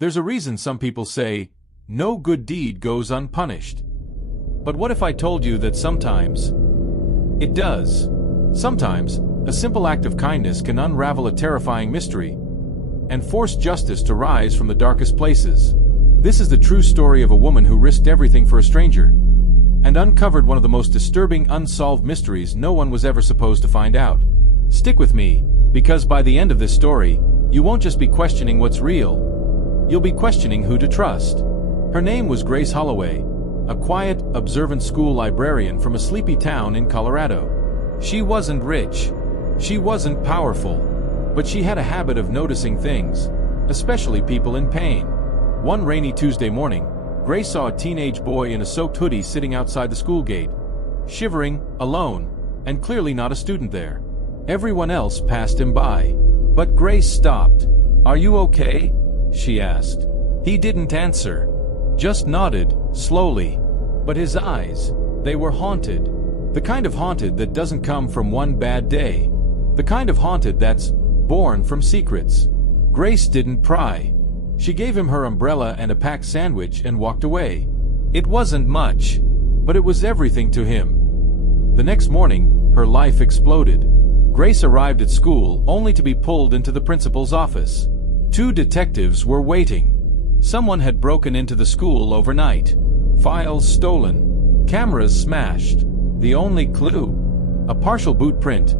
There's a reason some people say, no good deed goes unpunished. But what if I told you that sometimes it does? Sometimes, a simple act of kindness can unravel a terrifying mystery and force justice to rise from the darkest places. This is the true story of a woman who risked everything for a stranger and uncovered one of the most disturbing unsolved mysteries no one was ever supposed to find out. Stick with me, because by the end of this story, you won't just be questioning what's real, you'll be questioning who to trust. Her name was Grace Holloway, a quiet, observant school librarian from a sleepy town in Colorado. She wasn't rich, she wasn't powerful, but she had a habit of noticing things, especially people in pain. One rainy Tuesday morning, Grace saw a teenage boy in a soaked hoodie sitting outside the school gate, shivering, alone, and clearly not a student there. Everyone else passed him by, but Grace stopped. "Are you okay?" she asked. He didn't answer, just nodded, slowly. But his eyes, they were haunted. The kind of haunted that doesn't come from one bad day. The kind of haunted that's born from secrets. Grace didn't pry. She gave him her umbrella and a packed sandwich and walked away. It wasn't much, but it was everything to him. The next morning, her life exploded. Grace arrived at school only to be pulled into the principal's office. 2 detectives were waiting. Someone had broken into the school overnight. Files stolen. Cameras smashed. The only clue, a partial boot print,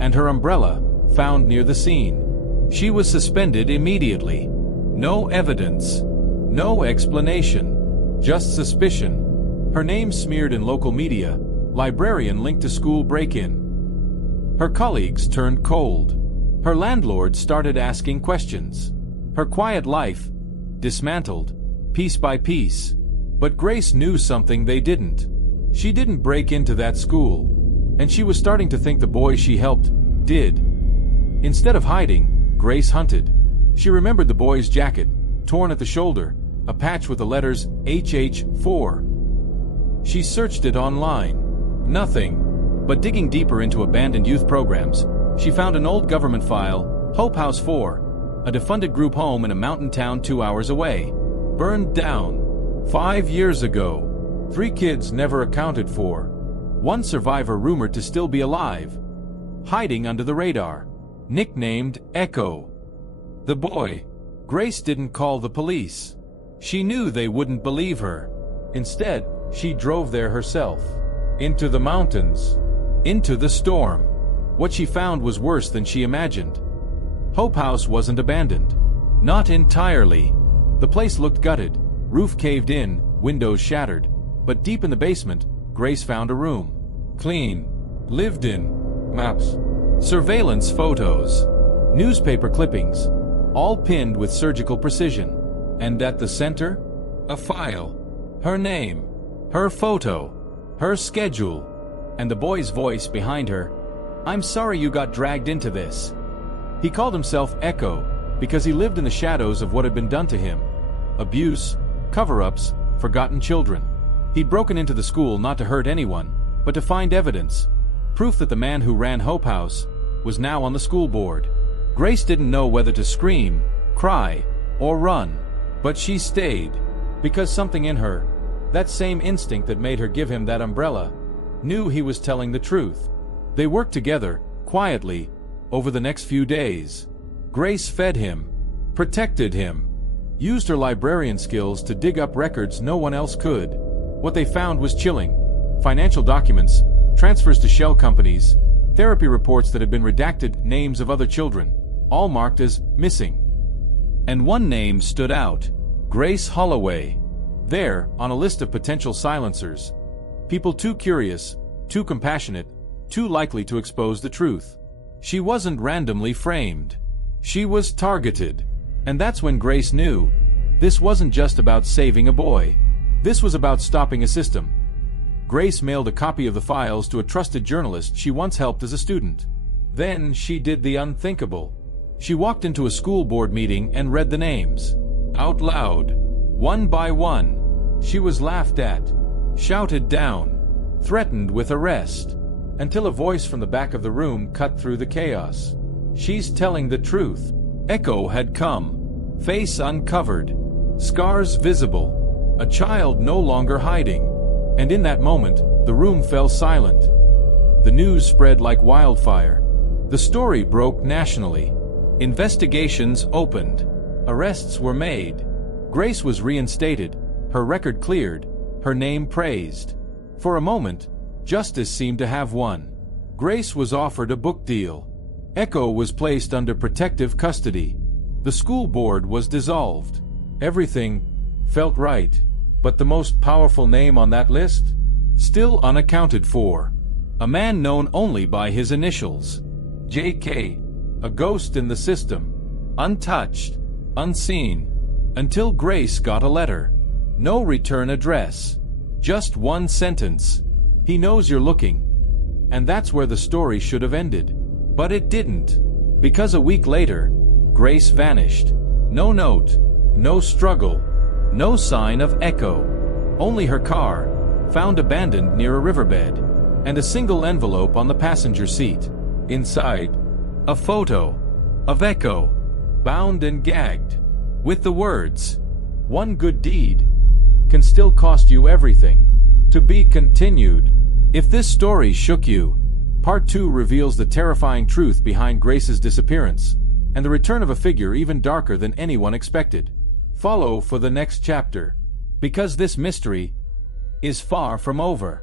and her umbrella, found near the scene. She was suspended immediately. No evidence. No explanation. Just suspicion. Her name smeared in local media. Librarian linked to school break-in. Her colleagues turned cold. Her landlord started asking questions. Her quiet life dismantled, piece by piece. But Grace knew something they didn't. She didn't break into that school, and she was starting to think the boy she helped did. Instead of hiding, Grace hunted. She remembered the boy's jacket, torn at the shoulder, a patch with the letters HH4. She searched it online. Nothing. But digging deeper into abandoned youth programs, she found an old government file, Hope House 4, a defunded group home in a mountain town 2 hours away. Burned down. 5 years ago. 3 kids never accounted for. 1 survivor rumored to still be alive, hiding under the radar. Nicknamed Echo. The boy. Grace didn't call the police. She knew they wouldn't believe her. Instead, she drove there herself. Into the mountains. Into the storm. What she found was worse than she imagined. Hope House wasn't abandoned. Not entirely. The place looked gutted, roof caved in, windows shattered. But deep in the basement, Grace found a room. Clean. Lived in. Maps. Surveillance photos. Newspaper clippings. All pinned with surgical precision. And at the center, a file. Her name. Her photo. Her schedule. And the boy's voice behind her. "I'm sorry you got dragged into this." He called himself Echo because he lived in the shadows of what had been done to him. Abuse, cover-ups, forgotten children. He'd broken into the school not to hurt anyone, but to find evidence. Proof that the man who ran Hope House was now on the school board. Grace didn't know whether to scream, cry, or run. But she stayed, because something in her, that same instinct that made her give him that umbrella, knew he was telling the truth. They worked together, quietly, over the next few days. Grace fed him, protected him, used her librarian skills to dig up records no one else could. What they found was chilling. Financial documents, transfers to shell companies, therapy reports that had been redacted, names of other children, all marked as missing. And one name stood out. Grace Holloway. There, on a list of potential silencers. People too curious, too compassionate, too likely to expose the truth. She wasn't randomly framed. She was targeted. And that's when Grace knew. This wasn't just about saving a boy. This was about stopping a system. Grace mailed a copy of the files to a trusted journalist she once helped as a student. Then she did the unthinkable. She walked into a school board meeting and read the names. Out loud. One by one. She was laughed at, shouted down, threatened with arrest, until a voice from the back of the room cut through the chaos. "She's telling the truth. Echo had come. Face uncovered. Scars visible. A child no longer hiding. And in that moment, the room fell silent. The news spread like wildfire. The story broke nationally. Investigations opened. Arrests were made. Grace was reinstated, her record cleared, her name praised. For a moment, justice seemed to have won. Grace was offered a book deal. Echo was placed under protective custody. The school board was dissolved. Everything felt right. But the most powerful name on that list? Still unaccounted for. A man known only by his initials. J.K. A ghost in the system. Untouched. Unseen. Until Grace got a letter. No return address. Just one sentence. He knows you're looking. And that's where the story should have ended. But it didn't. Because a week later, Grace vanished. No note. No struggle. No sign of Echo. Only her car, found abandoned near a riverbed, and a single envelope on the passenger seat. Inside, a photo of Echo, bound and gagged, with the words, "One good deed can still cost you everything." To be continued. If this story shook you, Part 2 reveals the terrifying truth behind Grace's disappearance, and the return of a figure even darker than anyone expected. Follow for the next chapter, because this mystery is far from over.